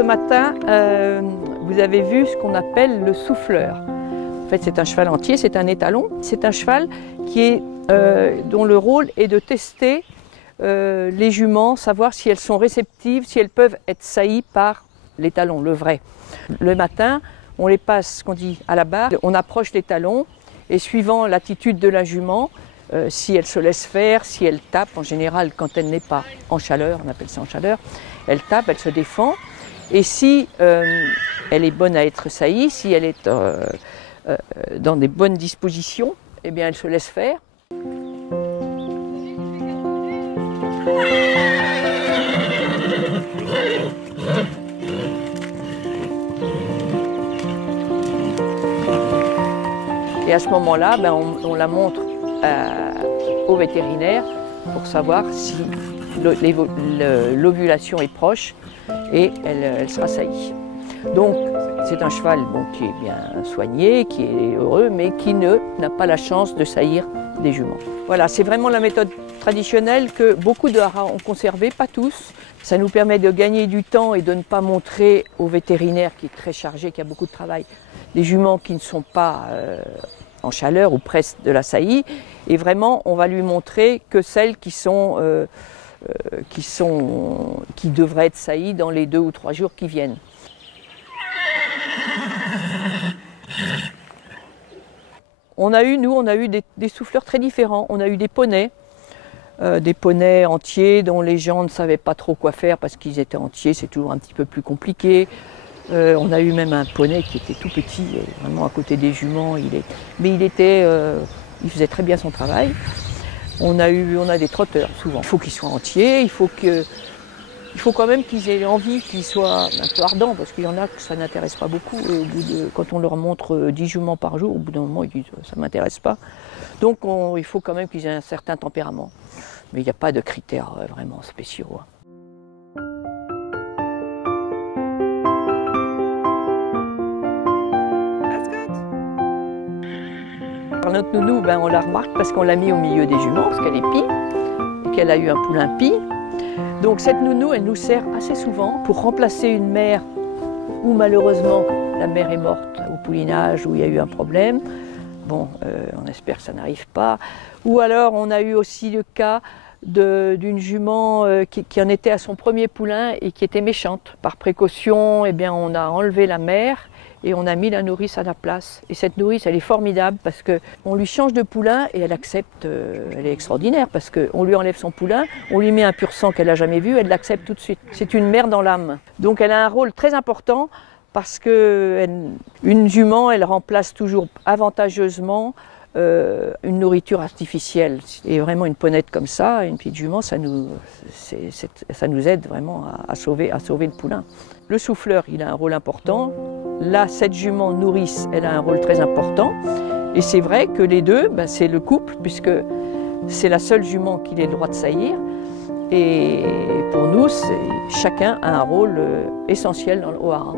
ce matin, vous avez vu ce qu'on appelle le souffleur. En fait, c'est un cheval entier, c'est un étalon. C'est un cheval dont le rôle est de tester les juments, savoir si elles sont réceptives, si elles peuvent être saillies par l'étalon, le vrai. Le matin, on les passe, ce qu'on dit, à la barre, on approche l'étalon et suivant l'attitude de la jument, si elle se laisse faire, si elle tape, en général quand elle n'est pas en chaleur, on appelle ça en chaleur, elle tape, elle se défend. Et si elle est bonne à être saillie, si elle est dans des bonnes dispositions, eh bien elle se laisse faire. Et à ce moment-là, on la montre au vétérinaire pour savoir si l'ovulation est proche et elle sera saillie. Donc c'est un cheval qui est bien soigné, qui est heureux, mais qui n'a pas la chance de saillir des juments. Voilà, c'est vraiment la méthode traditionnelle que beaucoup de haras ont conservée, pas tous. Ça nous permet de gagner du temps et de ne pas montrer au vétérinaire qui est très chargé, qui a beaucoup de travail, des juments qui ne sont pas en chaleur ou presque de la saillie. Et vraiment, on va lui montrer que celles qui devraient être saillies dans les 2 ou 3 jours qui viennent. On a eu des souffleurs très différents. On a eu des poneys entiers dont les gens ne savaient pas trop quoi faire parce qu'ils étaient entiers, c'est toujours un petit peu plus compliqué. On a eu même un poney qui était tout petit, vraiment à côté des juments, mais il faisait très bien son travail. On a des trotteurs souvent. Il faut qu'ils soient entiers, il faut quand même qu'ils aient envie, qu'ils soient un peu ardents, parce qu'il y en a que ça n'intéresse pas beaucoup. Et quand on leur montre 10 juments par jour, au bout d'un moment, ils disent « ça ne m'intéresse pas ». Donc il faut quand même qu'ils aient un certain tempérament. Mais il n'y a pas de critères vraiment spéciaux. Alors notre nounou, on la remarque parce qu'on l'a mis au milieu des juments, parce qu'elle est pie, et qu'elle a eu un poulain pie. Donc cette nounou, elle nous sert assez souvent pour remplacer une mère où malheureusement la mère est morte au poulinage, où il y a eu un problème. Bon, on espère que ça n'arrive pas. Ou alors on a eu aussi le cas d'une jument qui en était à son premier poulain et qui était méchante. Par précaution, on a enlevé la mère et on a mis la nourrice à la place. Et cette nourrice, elle est formidable parce qu'on lui change de poulain et elle accepte, elle est extraordinaire parce qu'on lui enlève son poulain, on lui met un pur sang qu'elle n'a jamais vu, elle l'accepte tout de suite. C'est une mère dans l'âme. Donc elle a un rôle très important parce qu'une jument, elle remplace toujours avantageusement une nourriture artificielle. Et vraiment une ponette comme ça, une petite jument, ça nous aide vraiment à sauver le poulain. Le souffleur, il a un rôle important. Là, cette jument nourrice, elle a un rôle très important. Et c'est vrai que les deux, c'est le couple, puisque c'est la seule jument qui ait le droit de saillir. Et pour nous, chacun a un rôle essentiel dans le haras.